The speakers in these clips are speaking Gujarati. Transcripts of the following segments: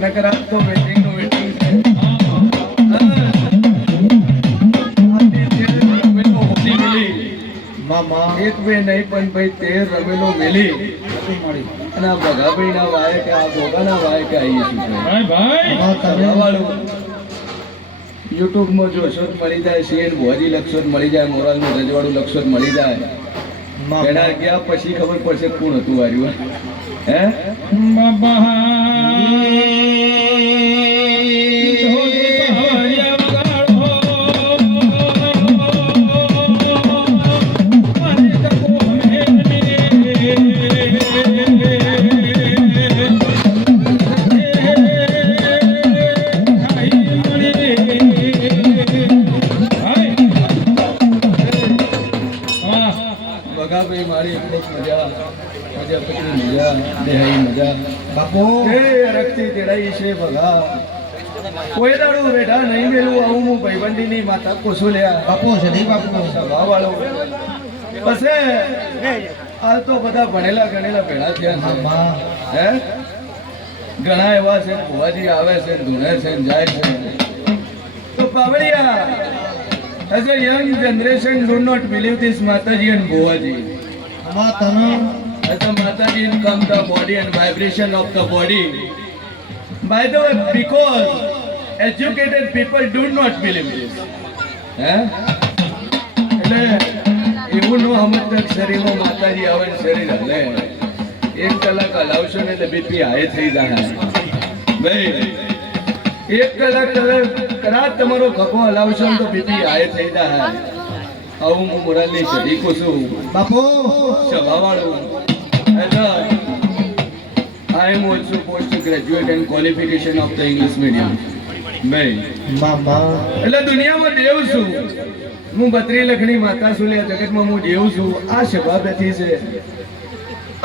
નકરાત તો વેટિંગ નું વેટિંગ છે. એક બે નહીં પણ ભાઈ 13 રમેલો મેલી અને આ ભગાભાઈ ના વાય કે આ ભોગા ના વાય કે યુટ્યુબ માં જોશો જ મળી જાય, સીએન ભોજી લક્ષો જ મળી જાય, મોરાલ નું રજવાડું લક્ષો જ મળી જાય. એના ગયા પછી ખબર પડશે કોણ હતું વાર્યું. હે કોઈ દાડું બેઠા નહીં મેલું આવું હું ભાઈબંધી ની માતા કોસુલ્યા બાપો છે નહીં બાપો સ્વભાવ વાળો. પછી હાલ તો બધા ભણેલા ગણેલા ભેળા થયા છે. હે ઘણા એવા છે ભુવાજી આવે છે ધૂણે છે જાય છે. તો પાવડિયા as a young generation do not believe this Mataji and Bhuvaji. As a Mataji come the body and vibration of the body. By the way, because educated people do not believe this. એટલે એવું નો સમજતા શરીરમાં માતાજી આવે ને શરીર હલે 1 કલાક હલાવશો ને એટલે બીપી હાઈ થઈ જાય. ભાઈ 1 કલાક કદાચ તમારો ખભો હલાવશો ને તો બીપી હાઈ થઈ જાય. આવું હું મોરાલની શરીકો છું બાપુ સ્વભાવવાળું. I am also postgraduate and qualification of the English medium. ભાઈ એટલે દુનિયામાં દેવ છું હું. 32 લખની માતા સુલ્યા જગતમાં હું દેવ છું. આ સભા બેઠી છે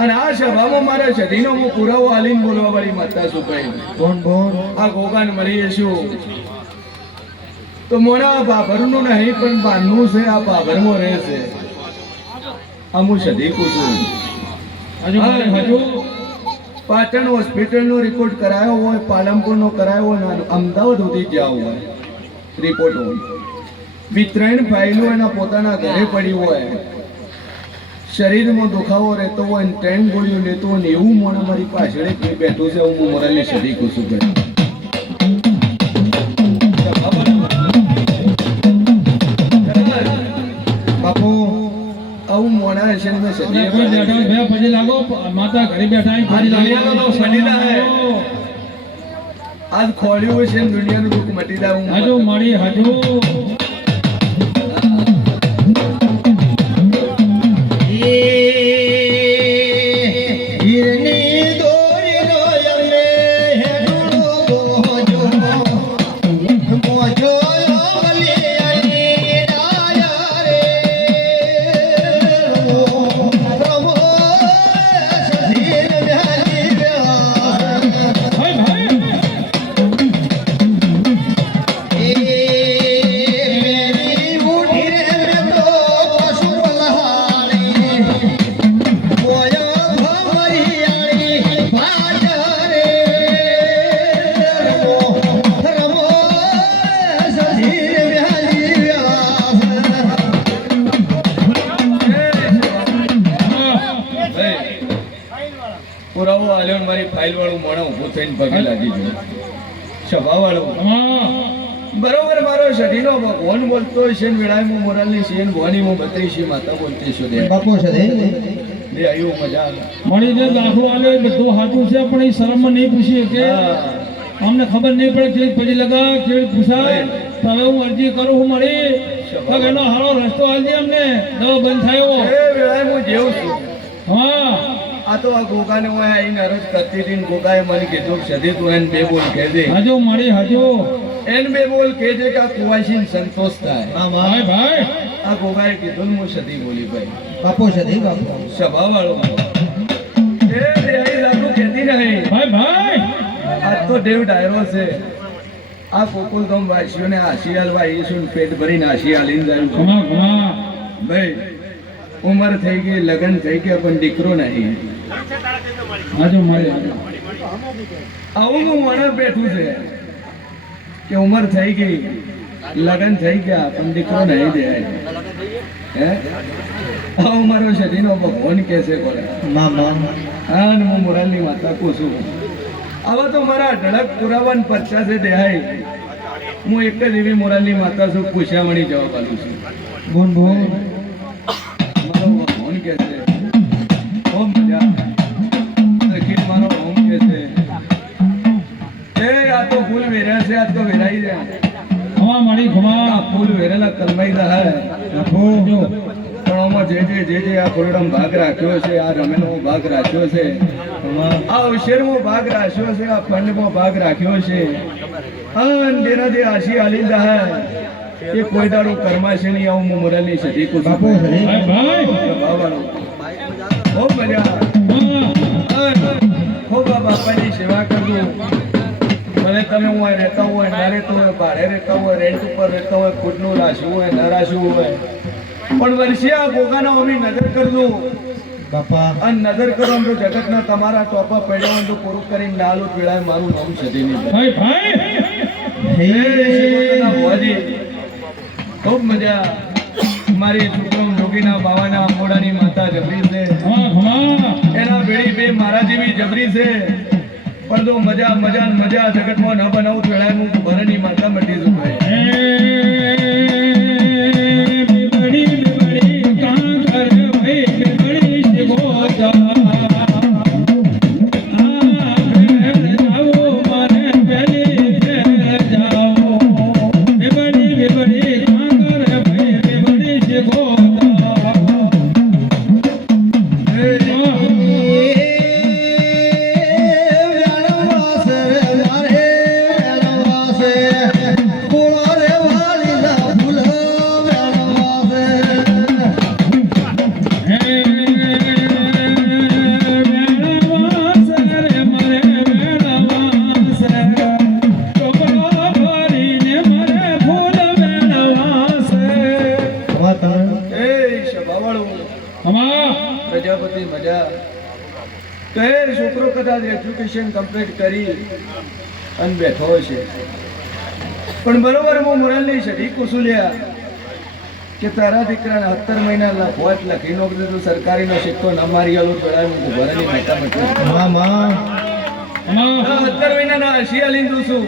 અને આ સભામાં મારા સદીનો હું પુરાવો આલીને બોલવા વાળી માતા છું. ભાઈ આ ગોગાન મળી છું તો મોડા બાભરનું નહીં પણ બારનું છે. આ બાભરમાં રહે છે. આ હું સદીકું છું. હજુ પાટણ હોસ્પિટલનો રિપોર્ટ કરાયો હોય, પાલનપુરનો કરાયો હોય, અમદાવાદ સુધી જાવ હોય રિપોર્ટ હોય, 2-3 ફાઇલો એના પોતાના ઘરે પડી હોય, શરીરમાં દુખાવો રહેતો હોય, 3 ગોળીઓ લેતો હોય ને એવું મને મારી પાછળ બેઠું છે. હું મોરાલની શરીકું છું. બાપુ આવું મોડા છે ને સદી બેઠા બે પછી લાગો માતા ઘરે બેઠા આજ ખોળ્યું છે દુનિયાનું દુઃખ મટી જાય. હજુ મળી હજુ મારી ફાઇલ વાળું મોણા ઉભું થઈને પગે લાગી ગયું. સ્વભાવ વાળું બરોબર મારો સદીનો ભગવાન બોલતો છે ને વેળામાં મોરાલની છે ને ભવાની હું 32 માતા બોલતી છું. બાપો છે દે આવ્યું મજા મળી જે દાખલો આલે બધું સાચું છે પણ એ શરમમાં નહીં પૂછીએ કે અમને ખબર નહીં પડે કે પછી લગા કે પૂછાય. હવે હું અરજી કરું હું મળી એનો હારો રસ્તો આલજે અમને દવા બંધ થયો એ વેળાએ હું જેવું છું. હા આ તો આ ગોગાને હું આઈને અરજ કરતી હતી. ગોગાએ મને કીધું સદી તું એને 2 બોલ કહેજે. હજુ મળી હજુ એને 2 બોલ કહેજે કે આ કુવાસીને સંતોષ થાય. ભાઈ ભાઈ આ ગોગાએ કીધું હું સદી બોલી. ભાઈ બાપો સદી બાપો સ્વભાવ વાળો એ દેહી લાગુ કહેતી નહીં. ભાઈ ભાઈ આ તો દેવ ડાયરો છે. આ કોકુલ ગામ વાસીઓને આશીર્વાદ ભાઈ શું પેટ ભરીને આશીર્વાદ લઈને જાય. ભાઈ ઉંમર થઈ ગઈ, લગ્ન થઈ ગયા પણ દીકરો નહીં. હજુ મળે આવું હું માણસ બેઠું છે કે ઉંમર થઈ ગઈ, લગ્ન થઈ ગયા, પણ દીકરો નહીં દે. હે આવું મારો શરીરનો ભગવાન કે છે કોને? હા, હું મોરાલની માતા કહું છું. આવા તો મારા ઢળક પુરાવાન પરચા છે દેહાય. હું એક જ એવી મોરાલની માતા છું, પૂછ્યામણી જવાબ આપું છું. બોલ બોલ. મારો ભગવાન કે છે ઓમ મજા લખી, મારો ઓમ કે છે એ આ તો ફૂલ વેરા છે, આ તો વેરાઈ જાય. ખમા મારી ખમા, ફૂલ વેરેલા કલમાઈ રહે પણ આમાં જે આ ફૂલડમ ભાગ રાખ્યો છે, આ રમેલનો ભાગ રાખ્યો છે, આ અવસરમાં ભાગ રાખ્યો છે, આ ફંડમાં ભાગ રાખ્યો છે, અને તેના જે આશી આલિંદા હે એ કોઈ દાડો કરમાશે નહીં. આવું હું મોરાલની સદી કો બાપુ ભાઈ ખૂબ મજા ખૂબ બાપાની સેવા કરજો. ભલે તમે હું રહેતા હોય, ના રહેતા હોય, ભાડે રહેતા હોય, રેન્ટ ઉપર રહેતા હોય, ખુદનું રાખ્યું હોય, ન રાખ્યું હોય, પણ વર્ષે આ ભોગાના અમે નજર કરજો બાપા. અને નજર કરો તો જગતના તમારા ટોપા પડ્યા હોય તો પૂરું કરીને નાલો પીળાય. મારું નામ સદી નહીં. ખૂબ મજા. મારી સુક્રમ જોગીના બાવાના મોડાની માતા જબરી છે, એના બેડી બે મારા જેવી જબરી છે. પણ તો મજા મજા મજા જગતમાં ન બનાવું પેલા હું ભરની માતા મટી છું ભાઈ. પ્રજાપતિ મજા કહેર છોકરો કદાચ એજ્યુકેશન કમ્પ્લીટ કરી અને બેઠો છે, પણ બરોબર હું મોરાલની સદી કુસુલ્યા કે તારા દીકરાને 17 મહિના લખવાટ લખી નો કીધું, સરકારીનો સિક્કો ન મારી આલું પેલા ભરની માતા મટી. 17 મહિનાના 80 લીધું છું,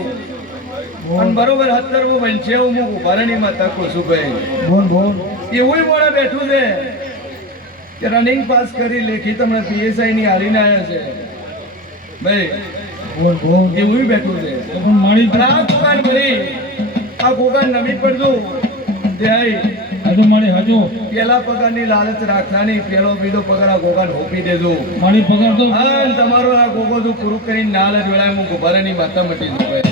પણ બરોબર 17 બનશે હું ભરની માતા કુસુ ભાઈ. બોલ બોલ. એવું મોડા બેઠું છે કે રનિંગ પાસ કરી લેખી તમને પીએસઆઈ ની હારીને આવ્યા છે ભાઈ. બોલ બોલ. એવું બેઠું છે. મારી આ દુકાન ભરી આ દુકાન નમી પડજો દેહાઈ હજુ મારી હજુ પેલા પગારની લાલચ રાખવાની, પેલો બીજો પગાર આ ગોગાન હોપી દેજો. મારી પગાર તો તમારો આ ગોગો જો પૂરું કરીને નાલ જ વેળાય હું ભરાની માતા મટી દઉં ભાઈ.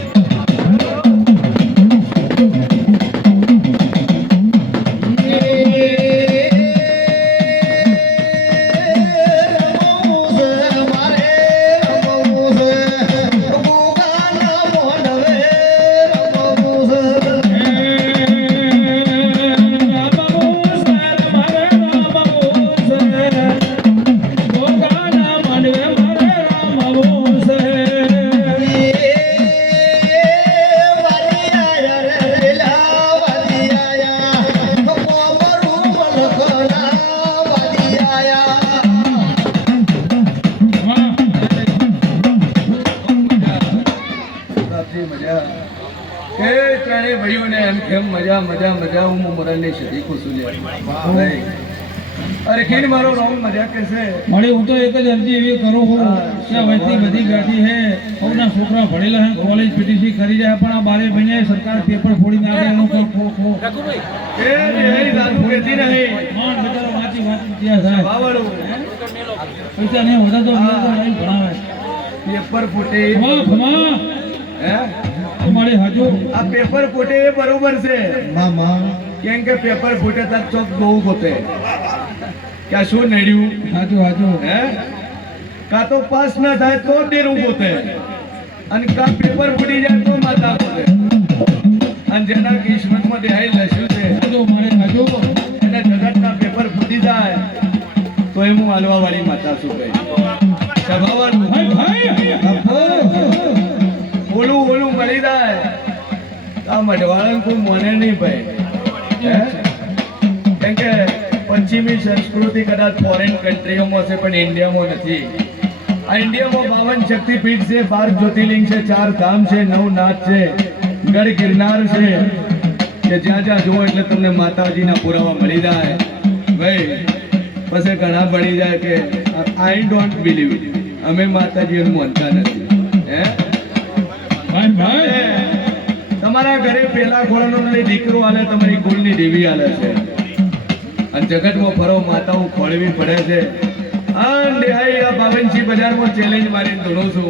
મજા મજા મજા હું મોરાલની સદી કુસુલ્યા. અરે કેની મારો રોંગ મજા કેસે મળે. હું તો એક જ અરજી એવી કરું છું કે વૈતી બધી ગાડી હે, સૌના છોકરા ભણેલા હે, કોલેજ પીટીસી કરી જાય, પણ આ 12 મહિને સરકાર પેપર ફોડી નાખે એનું કોઈ ખો એ એ દાદુ કેતી નહીં. માન બચારો વાંચી ત્યાં થાય બાવાળો પૈસા નહીં હોતા તો નહીં ભણાવે. પેપર ફૂટે ખમા હે તમારે હજુ આ પેપર ફૂટે એ બરોબર છે કેમ કે પેપર ફૂટે તાર ચોક બહુ ગોતે કે આ શું નડ્યું. હાજુ હાજુ હે કા તો પાસ ના થાય તો દેરું ગોતે, અને કા પેપર ફૂટી જાય તો માતા ગોતે. અને જેના કિસ્મતમાં દેહાઈ લસ્યું છે હજુ મારે હજુ એટલે જગતના પેપર ફૂટી જાય તો એ હું હાલવા વાળી માતા છું કઈ સભાવાનું. આ મઢવાળાને કોઈ મોને નહીં ભાઈ હે? કેમ કે પશ્ચિમી સંસ્કૃતિ કદાચ ફોરેન કન્ટ્રીઓમાં છે પણ ઇન્ડિયામાં નથી. આ ઇન્ડિયામાં 52 શક્તિપીઠ છે, 12 જ્યોતિર્લિંગ છે, 4 ધામ છે, 9 નાથ છે, ગઢ ગિરનાર છે કે જ્યાં જ્યાં જુઓ એટલે તમને માતાજીના પુરાવા મળી જાય ભાઈ. પછી ઘણા બની જાય કે આઈ ડોન્ટ બિલીવ, અમે માતાજીને માનતા નથી હે ભાઈ ભાઈ તમારા ઘરે પેલા ખોળાનો લઈ દીકરો આલે, તમારી કુળની દેવી આલે છે અને જગતમાં ફરો માતાઓ ખોળવી પડે છે. અને આ બાવનસી બજારમાં ચેલેન્જ મારીને દોડું છું.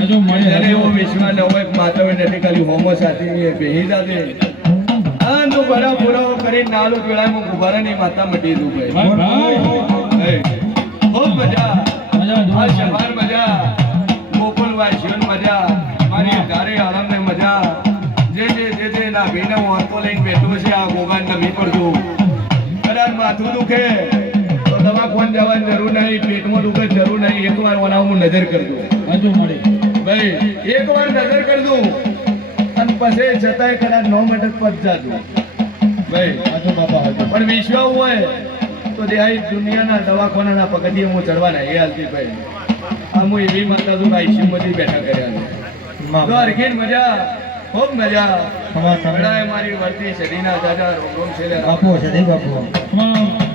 હજુ મળી ત્યારે એવો વિશ્વાસ ન હોય કે માતાઓ નથી ખાલી હોમો સાથે બેહી જાતે આ તો બડા પુરાવો કરીને નાલું વેળામાં ગુબારાની માતા મટી દઉં ભાઈ. ભાઈ ખૂબ મજા મજા આ સવાર મજા, ગોકુલવાસીઓને મજા, મારી ધારે આનંદને મજા. જે ના ભીને હું આંખો લઈને બેઠો છે આ ગોગાન નમી પડતું. કદાચ માથું દુખે તો દવાખાને જવાની જરૂર નહીં, પેટમાં દુખે જરૂર નહીં. એકવાર ઓલા હું નજર કરજો હજુ મળી ભાઈ, એકવાર નજર કરજો અને પછી છતાંય કદાચ 9 મિનિટ પચ જાતું ભાઈ. હજુ બાપા હજુ પણ વિશ્વાસ હોય તો દેહાઈ દુનિયાના દવાખાનાના પગથિયે હું ચડવાના એ હાલતી ભાઈ. આ હું એવી માતા છું આઈસીયુમાંથી બેઠા કર્યા છે. તો હરખીન મજા, ખૂબ મજા. ખમા મારી વર્તી શરીરના દાદા રોમ છે બાપુ છે બાપુ.